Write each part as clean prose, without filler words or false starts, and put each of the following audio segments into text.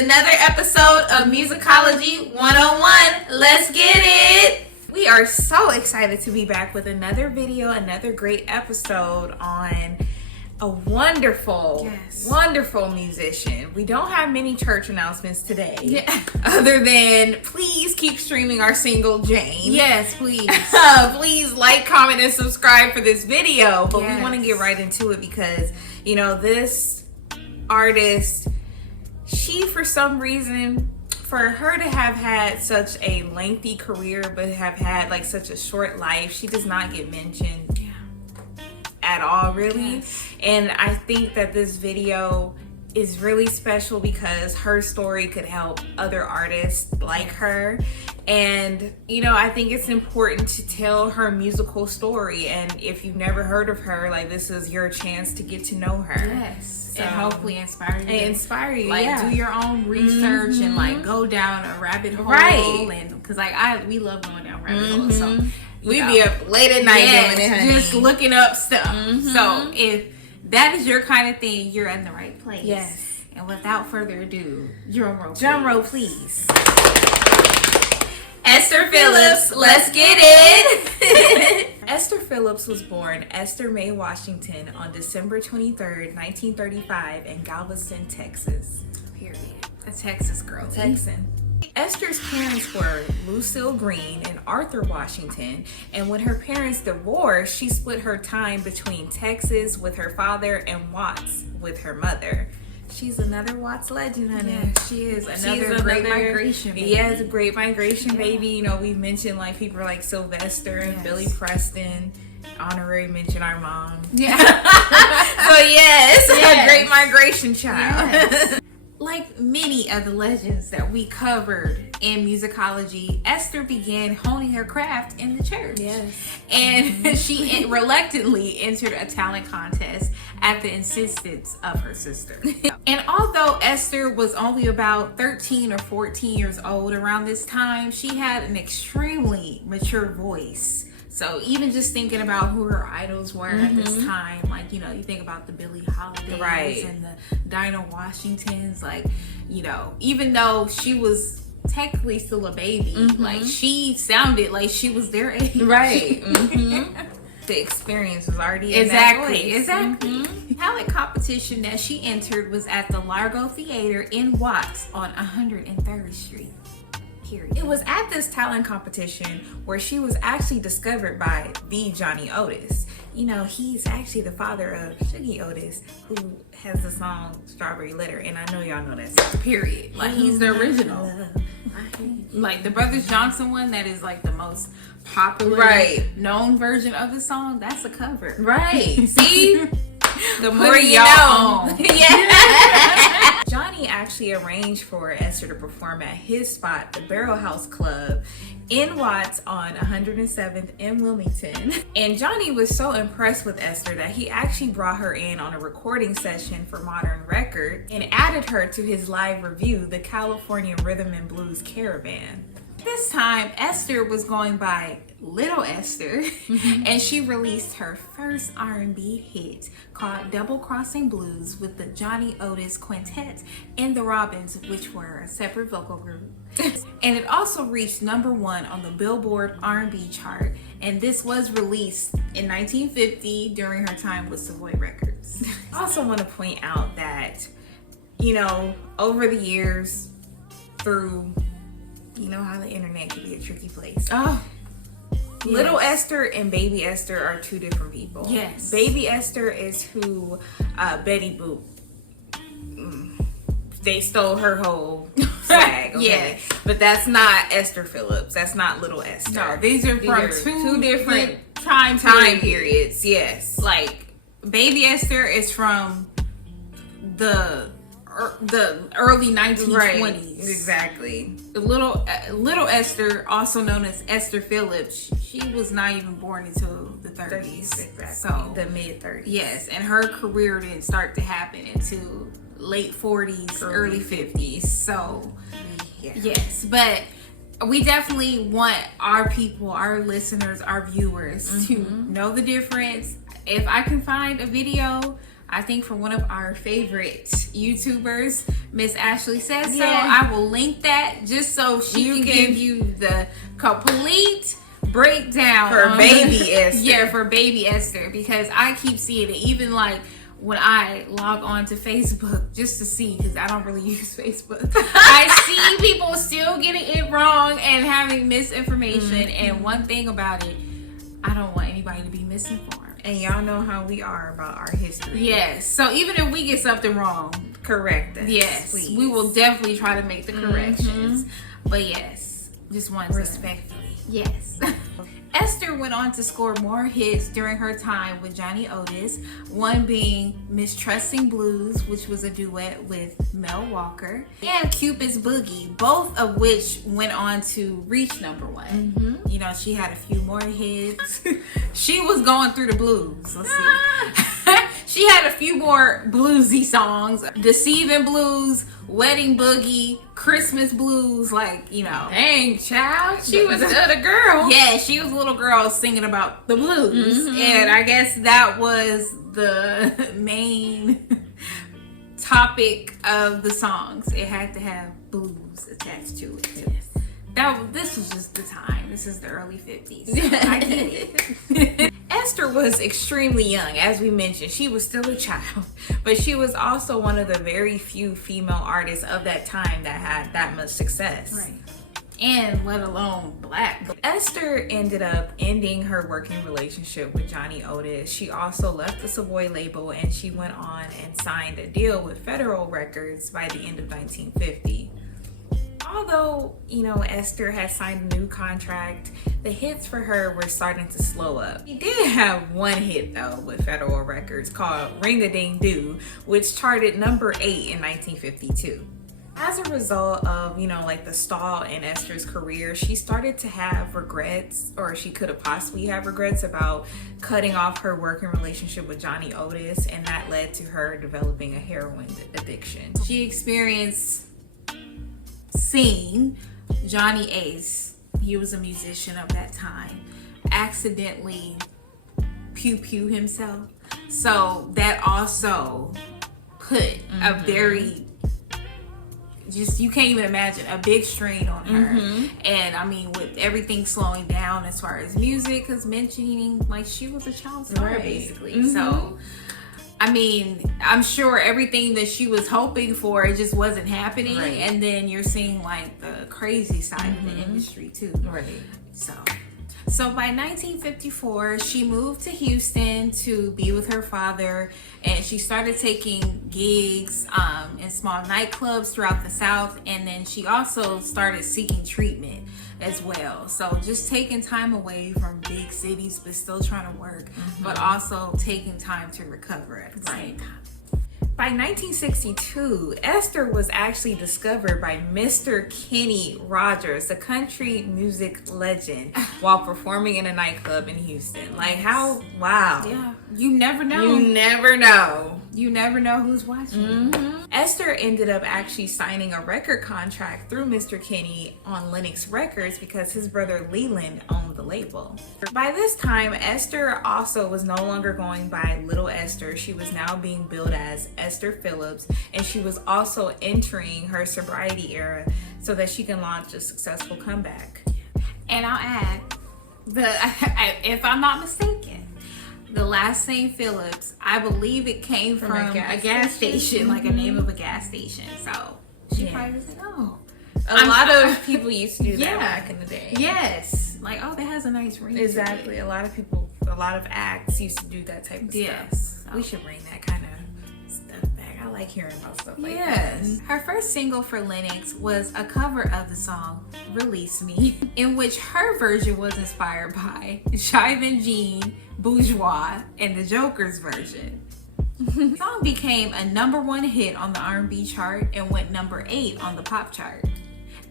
another episode of Musicology 101. Let's get it! We are so excited to be back with another video, another great episode on a wonderful musician. We don't have many church announcements today. Other than please keep streaming our single Jane. Yes, please. Please like, comment, and subscribe for this video. But we want to get right into it because, you know, this artist, she, for some reason, for her to have had such a lengthy career but have had like such a short life, she does not get mentioned at all, really. And I think that this video is really special because her story could help other artists like her. And, you know, I think it's important to tell her musical story. And if you've never heard of her, like, this is your chance to get to know her. Yes. So, and hopefully inspire you. Like, do your own research and, like, go down a rabbit hole. Right. And, because, like, we love going down rabbit holes. So, we be up late at night doing it, honey. Just looking up stuff. So, if that is your kind of thing, you're in the right place. Yes. And without further ado, drum roll, please. Esther Phillips, let's get it! Esther Phillips was born Esther Mae Washington on December 23rd, 1935 in Galveston, Texas. Period. A Texas girl. Texan. Esther's parents were Lucille Green and Arthur Washington, and when her parents divorced, she split her time between Texas with her father and Watts with her mother. She's another Watts legend, honey. Yeah, she is. Another great migration baby. Yeah, it's a great migration baby. You know, we've mentioned like people like Sylvester and Billy Preston. Honorary mention our mom. Yeah. So yes, a great migration child. Yes. Like many of the legends that we covered in musicology, Esther began honing her craft in the church. Yes. And she reluctantly entered a talent contest at the insistence of her sister. And although Esther was only about 13 or 14 years old around this time, she had an extremely mature voice. So even just thinking about who her idols were at this time, like, you know, you think about the Billie Holidays and the Dinah Washingtons, like, you know, even though she was technically still a baby, like, she sounded like she was their age. Right. The experience was already in that voice. Exactly. The talent competition that she entered was at the Largo Theater in Watts on 103rd Street. Period. It was at this talent competition where she was actually discovered by the Johnny Otis. You know, he's actually the father of Shuggie Otis, who has the song Strawberry Letter, and I know y'all know that song. Period. Like, he's the original. Like, the Brothers Johnson one, that is like the most popular, known version of the song, that's a cover. Right. See? The more you know. Yeah. Johnny actually arranged for Esther to perform at his spot, the Barrel House Club in Watts on 107th in Wilmington. And Johnny was so impressed with Esther that he actually brought her in on a recording session for Modern Records and added her to his live review, the California Rhythm and Blues Caravan. This time, Esther was going by Little Esther, and she released her first R&B hit called Double Crossing Blues with the Johnny Otis Quintet and the Robins, which were a separate vocal group. And it also reached #1 on the Billboard R&B chart, and this was released in 1950 during her time with Savoy Records. I also want to point out that, you know, over the years, through, you know how the internet can be a tricky place. Little Esther and Baby Esther are two different people. Yes. Baby Esther is who Betty Boop, they stole her whole swag. Okay? Yes. But that's not Esther Phillips. That's not Little Esther. No, these are from two different time periods. Yes. Like, Baby Esther is from the early 1920s. Right, exactly. Little Esther, also known as Esther Phillips, she was not even born until the 30s. Exactly. So the mid 30s. Yes, and her career didn't start to happen until late 40s, early 50s. So yes, but we definitely want our people, our listeners, our viewers to know the difference. If I can find a video, I think from one of our favorite YouTubers, Miss Ashley Says So. Yeah. I will link that just so she can give you the complete breakdown For baby Esther. Yeah, for baby Esther, because I keep seeing it, even like when I log on to Facebook just to see, because I don't really use Facebook. I see people still getting it wrong and having misinformation. And one thing about it, I don't want anybody to be misinformed. And y'all know how we are about our history. Yes. So even if we get something wrong, correct us. yes, please. we will definitely try to make the corrections. But yes, just wanted Respectfully. Yes. Esther went on to score more hits during her time with Johnny Otis, one being Mistrusting Blues, which was a duet with Mel Walker, and Cupid's Boogie, both of which went on to reach #1. You know, she had a few more hits. She was going through the blues. Let's see. She had a few more bluesy songs. Deceiving Blues, Wedding Boogie, Christmas Blues, like, you know. Dang, child. She was a girl. Yeah, she was a little girl singing about the blues. And I guess that was the main topic of the songs. It had to have blues attached to it. This was just the time. This is the early 50s. So I get it. Esther was extremely young. As we mentioned, she was still a child, but she was also one of the very few female artists of that time that had that much success. Right. And let alone black. Esther ended up ending her working relationship with Johnny Otis. She also left the Savoy label and she went on and signed a deal with Federal Records by the end of 1950. Although, you know, Esther had signed a new contract, the hits for her were starting to slow up. She did have one hit though with Federal Records called Ring-a-Ding-Doo, which charted #8 in 1952. As a result of, you know, like the stall in Esther's career, she started to have regrets, or she could have possibly have regrets about cutting off her working relationship with Johnny Otis, and that led to her developing a heroin addiction. She experienced seeing Johnny Ace, he was a musician of that time, accidentally pew himself. So that also put a very, just, you can't even imagine, a big strain on her. And I mean, with everything slowing down as far as music, because mentioning like she was a child star basically. So I mean, I'm sure everything that she was hoping for, it just wasn't happening. And then you're seeing like the crazy side of the industry too. So by 1954, she moved to Houston to be with her father, and she started taking gigs in small nightclubs throughout the South, and then she also started seeking treatment as well. So just taking time away from big cities, but still trying to work, but also taking time to recover at the same time. By 1962, Esther was actually discovered by Mr. Kenny Rogers, the country music legend, while performing in a nightclub in Houston. Like, how, wow. Yeah, you never know. You never know. You never know who's watching. Esther ended up actually signing a record contract through Mr. Kenny on Lenox Records because his brother Leland owned the label. By this time, Esther also was no longer going by Little Esther. She was now being billed as Esther Phillips, and she was also entering her sobriety era so that she can launch a successful comeback. And I'll add, if I'm not mistaken, the last name Phillips, I believe it came from a gas station, like a name of a gas station. So she probably was like, oh. A lot of people used to do that back in the day. Yes. Like, oh, that has a nice ring. Exactly. A lot of people, a lot of acts used to do that type of stuff. So we should bring that kind of stuff back. I like hearing about stuff like that. Her first single for Lenox was a cover of the song Release Me, in which her version was inspired by Jivin' Jean, Bourgeois, and the Joker's version. The song became a #1 hit on the R&B chart and went #8 on the pop chart.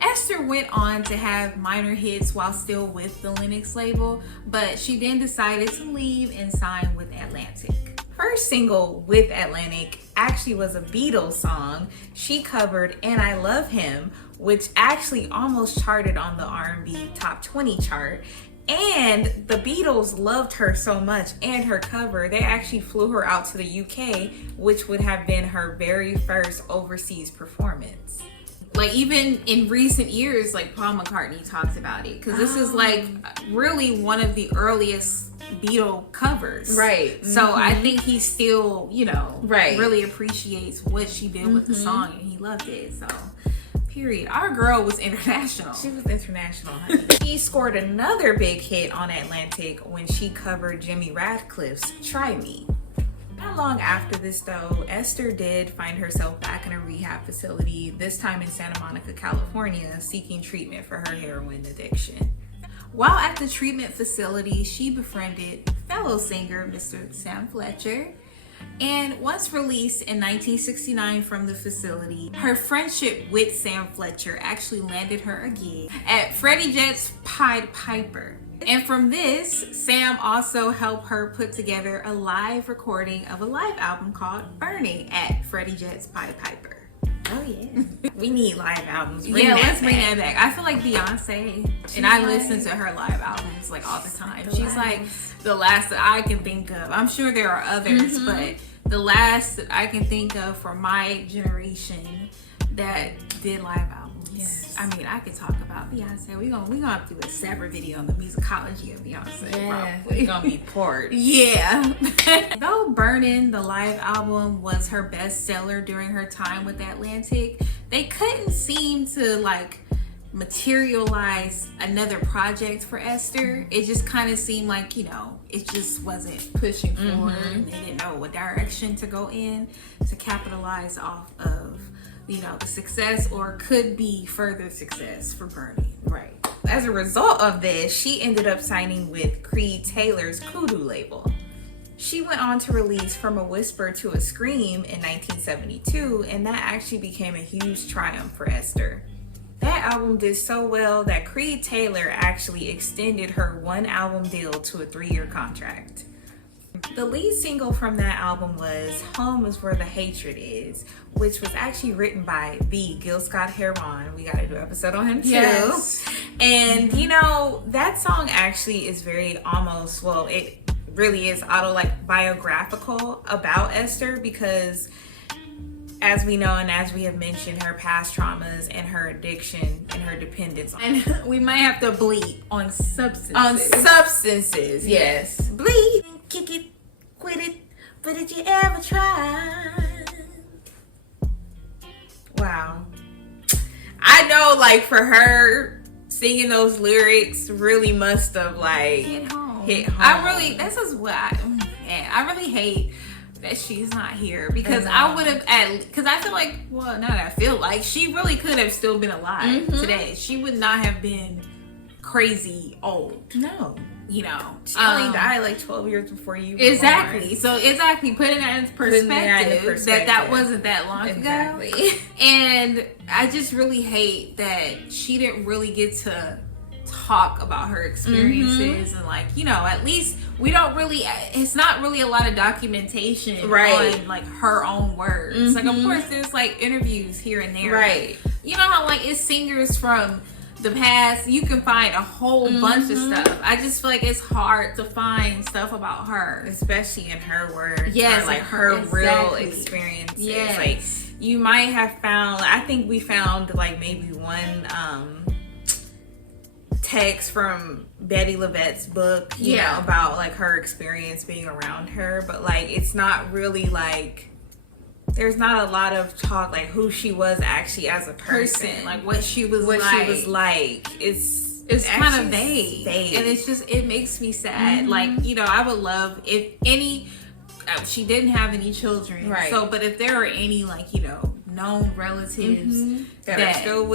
Esther went on to have minor hits while still with the Lenox label, but she then decided to leave and sign with Atlantic. First single with Atlantic actually was a Beatles song. She covered And I Love Him, which actually almost charted on the R&B Top 20 chart. And the Beatles loved her so much and her cover, they actually flew her out to the UK, which would have been her very first overseas performance. Like, even in recent years, like, Paul McCartney talks about it, because this is like really one of the earliest Beatle covers, right? So I think he still, you know, really appreciates what she did with the song, and he loved it. So period. Our girl was international. She was international, honey. She scored another big hit on Atlantic when she covered Jimmy Radcliffe's Try Me. Not long after this though, Esther did find herself back in a rehab facility, this time in Santa Monica, California, seeking treatment for her heroin addiction. While at the treatment facility, she befriended fellow singer Mr. Sam Fletcher. And once released in 1969 from the facility, her friendship with Sam Fletcher actually landed her a gig at Freddie Jett's Pied Piper. And from this, Sam also helped her put together a live recording of a live album called Burning at Freddie Jett's Pied Piper. Oh yeah. We need live albums. Let's bring that back. I feel like Beyonce, and I listen to her live albums like all the time. She's like the last that I can think of. I'm sure there are others, but the last that I can think of for my generation that did live albums. Yes. I mean, I could talk about Beyonce. We're gonna have to do a separate video on the musicology of Beyonce. Yeah, it's gonna be poured. Yeah. Though Burnin', the live album, was her bestseller during her time with Atlantic, they couldn't seem to like materialize another project for Esther. It just kind of seemed like, you know, it just wasn't pushing forward, and they didn't know what direction to go in to capitalize off of, you know, the success or could be further success for Burning. Right. As a result of this, she ended up signing with Creed Taylor's Kudu label. She went on to release From a Whisper to a Scream in 1972, and that actually became a huge triumph for Esther. That album did so well that Creed Taylor actually extended her one album deal to a 3-year contract. The lead single from that album was Home is Where the Hatred Is, which was actually written by the Gil Scott-Heron. We gotta do an episode on him too. Yes. And you know, that song actually is very almost, well, it really is biographical about Esther, because as we know and as we have mentioned, her past traumas and her addiction and her dependence on, and we might have to bleep on substances. On substances, yes. Bleed, kick it, quit it, but did you ever try? Wow. I know, like, for her, singing those lyrics really must have, like, hit home. This is what I really hate that she's not here, because I would have, because I feel like, well, not that I feel like, she really could have still been alive today. She would not have been crazy old. No. You know, she only died like 12 years before you were exactly born. So putting that in perspective, that wasn't that long ago. And I just really hate that she didn't really get to talk about her experiences, and like, you know, at least we don't really, it's not really a lot of documentation on like her own words. Like, of course there's like interviews here and there, but you know how like it's singers from the past, you can find a whole bunch of stuff. I just feel like it's hard to find stuff about her, especially in her words. Yes, or like her real experiences. Yes. Like, you might have found, I think we found like maybe one text from Betty LaVette's book, you know, about like her experience being around her, but like it's not really like, there's not a lot of talk like who she was actually as a person, like what she was like. It's kind of vague, and it's just, it makes me sad. Like, you know, I would love if any, she didn't have any children, so, but if there are any like, you know, known relatives that are still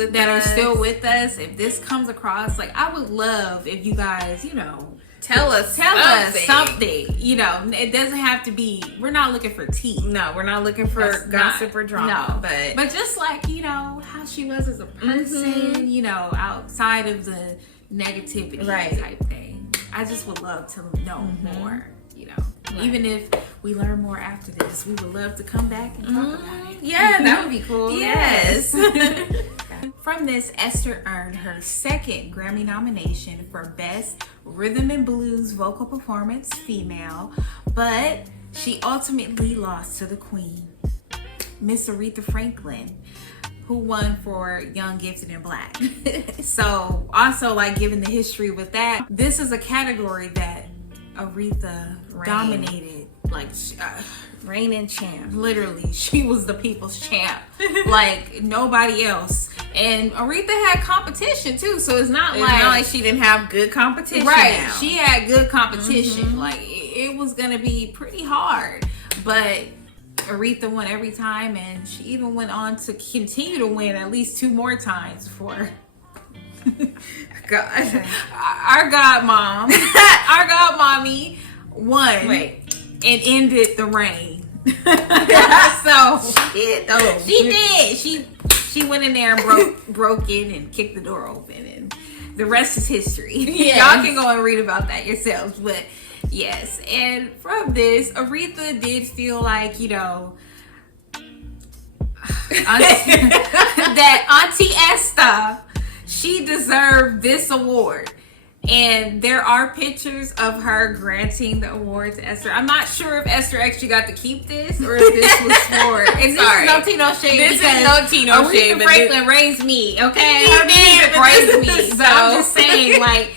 with us, if this comes across, like, I would love if you guys, you know, tell us something. You know, it doesn't have to be, we're not looking for tea. No, we're not looking for gossip or drama. No, but just like, you know, how she was as a person, you know, outside of the negativity type thing. I just would love to know more, you know. Even if we learn more after this, we would love to come back and talk about it. Yeah, that would be cool. Yes. from this, Esther earned her second Grammy nomination for Best Rhythm and Blues Vocal Performance Female, but she ultimately lost to the Queen, Miss Aretha Franklin, who won for Young, Gifted, and Black. So, also, like, given the history with that, this is a category that Aretha dominated. Like, reigning champ. Literally, she was the people's champ. Like, nobody else. And Aretha had competition, too, so it's not like she didn't have good competition. Right, now. she had good competition. Like, it was gonna be pretty hard. But Aretha won every time, and she even went on to continue to win at least 2 more times for God. our godmom, our godmommy won and ended the reign. So she did though. She did. She went in there and broke in and kicked the door open, and the rest is history. Yes. Y'all can go and read about that yourselves. But yes, and from this, Aretha did feel like, you know, that Auntie Esther, she deserved this award. And there are pictures of her granting the award to Esther. I'm not sure if Esther actually got to keep this or if this was for. And this is no Tino shade. This is no Tino shade. Aretha Franklin raised me, okay? Her music raised me. So I'm just saying, like,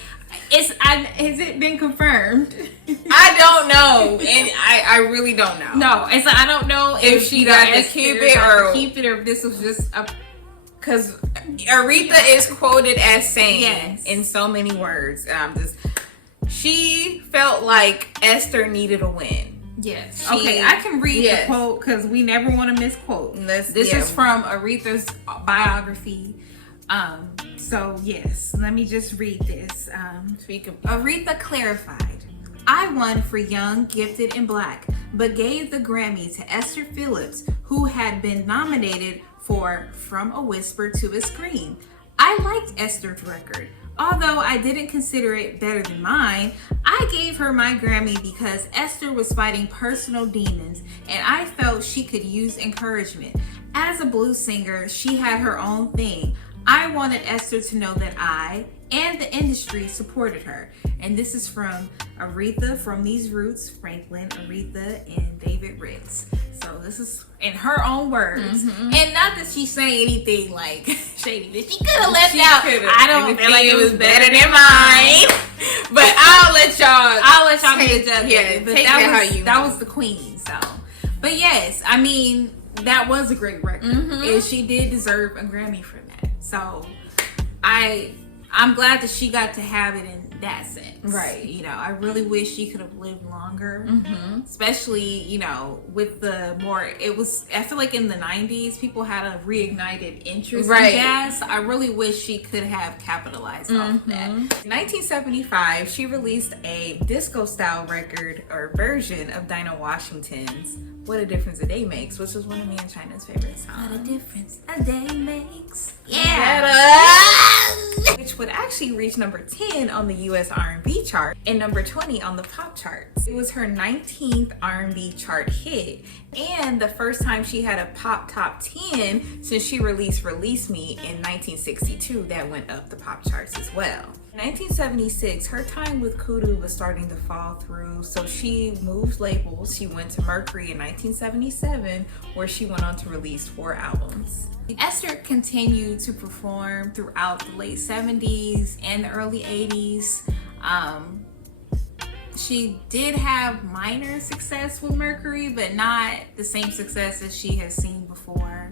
has it been confirmed? I don't know, and I really don't know. No, it's like, I don't know if she got to Esther keep it got to keep it, or if this was just a. Because Aretha is quoted as saying, Yes, in so many words, she felt like Esther needed a win. Yes. Okay, I can read the quote because we never want to misquote. This is from Aretha's biography. So yes, let me just read this. Aretha clarified, "I won for Young, Gifted, and Black, but gave the Grammy to Esther Phillips, who had been nominated for From a Whisper to a Scream. I liked Esther's record. Although I didn't consider it better than mine, I gave her my Grammy because Esther was fighting personal demons and I felt she could use encouragement. As a blues singer, she had her own thing. I wanted Esther to know that I and the industry supported her." And this is from Aretha, from These Roots, Franklin, Aretha, and David Ritz. So this is in her own words. And not that she's saying anything like shady. That she could have left out. I don't feel like it was better than mine. But I'll let y'all take the judge. Yeah, but take that was the queen. So, but yes, I mean, that was a great record, and she did deserve a Grammy for that. So I'm glad that she got to have it in that sense. Right. You know, I really wish she could have lived longer. Especially, you know, with the more, I feel like in the 90s, people had a reignited interest in jazz. I really wish she could have capitalized off that. In 1975, she released a disco-style record or version of Dinah Washington's What a Difference a Day Makes, which was one of me and China's favorite songs. What a difference a day makes. Which would actually reach number 10 on the US R&B chart and number 20 on the pop charts. It was her 19th R&B chart hit and the first time she had a pop top 10 since she released Release Me in 1962 that went up the pop charts as well. In 1976, her time with Kudu was starting to fall through, so she moved labels. She went to Mercury in 1977, where she went on to release 4 albums. Esther continued to perform throughout the late 70s and the early 80s. She did have minor success with Mercury, but not the same success as she has seen before.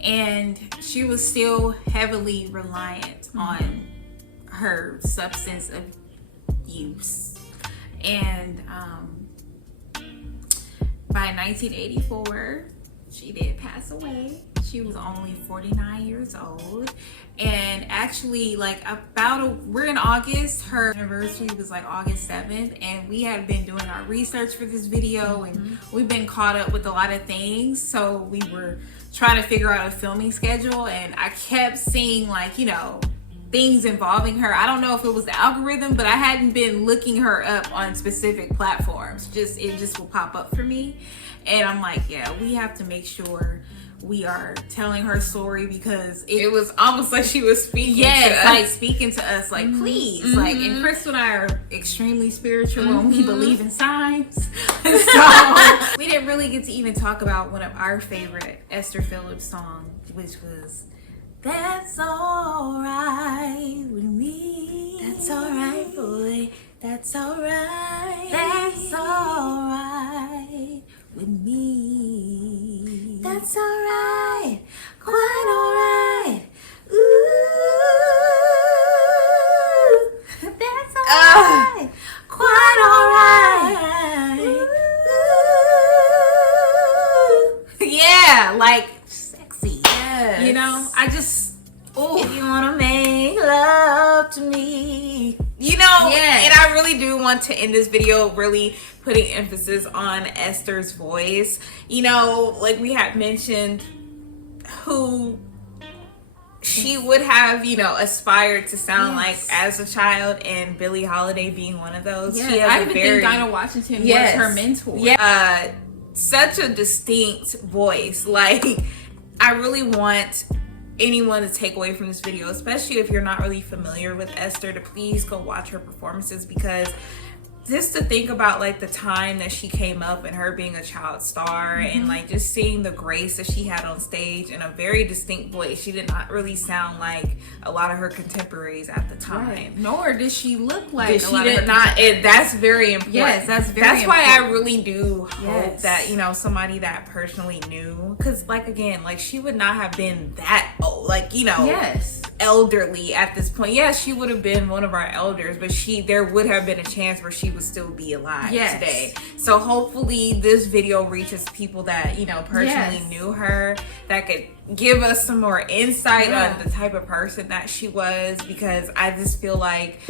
And she was still heavily reliant on her substance abuse. And by 1984, she did pass away. She was only 49 years old. And actually, like, we're in August. Her anniversary was like August 7th. And we had been doing our research for this video. And we've been caught up with a lot of things. So we were trying to figure out a filming schedule. And I kept seeing, like, you know, things involving her. I don't know if it was the algorithm, but I hadn't been looking her up on specific platforms. It just will pop up for me. And I'm like, yeah, we have to make sure we are telling her story because it was almost like she was speaking. Yes, like speaking to us, like please, like. And Crystal and I are extremely spiritual and we believe in signs. So we didn't really get to even talk about one of our favorite Esther Phillips songs, which was "That's Alright with Me." That's alright, boy. That's alright. That's alright with me. That's alright. Quite alright. Ooh. That's alright. Quite alright. Ooh. Yeah, like sexy. Yes. You know, I just, if you wanna make love to me, you know. Yes. And I really do want to end this video really putting emphasis on Esther's voice. You know, like we had mentioned, who she would have, you know, aspired to sound like as a child, and Billie Holiday being one of those. Yes. She has I even think Dinah Washington was her mentor. Yeah, such a distinct voice. Like, I really want anyone to take away from this video, especially if you're not really familiar with Esther, to please go watch her performances, because just to think about like the time that she came up and her being a child star, and like just seeing the grace that she had on stage and a very distinct voice. She did not really sound like a lot of her contemporaries at the time. Right. Nor did she look like She did not. That's very important. Yes, that's very That's why important. I really do hope that, you know, somebody that personally knew, because like again, like she would not have been that old, like, you know, elderly at this point. Yeah, she would have been one of our elders, but there would have been a chance where she would still be alive today. So hopefully this video reaches people that, you know, personally knew her, that could give us some more insight on the type of person that she was, because I just feel like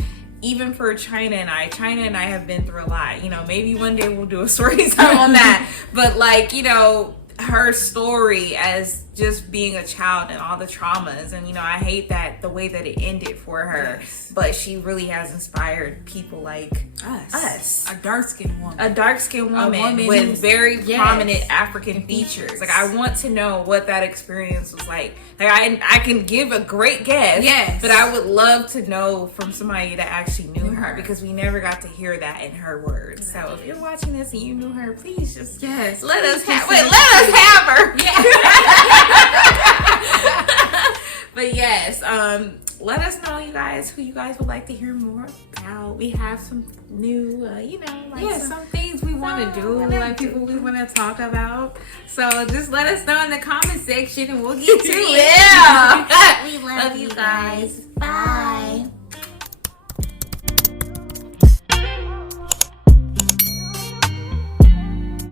even for Chyna and I have been through a lot. You know, maybe one day we'll do a story time on that. But like, you know, her story as just being a child and all the traumas, and you know, I hate that the way that it ended for her, but she really has inspired people like us. A dark-skinned woman, with very prominent African features. Like, I want to know what that experience was like. Like, I can give a great guess, but I would love to know from somebody that actually knew her, because we never got to hear that in her words. So if you're watching this and you knew her, please just let us have her. But yes, let us know, you guys, who you guys would like to hear more about. We have some new, you know, like some things we want to do, like people we want to talk about. So just let us know in the comment section and we'll get to it. Yeah.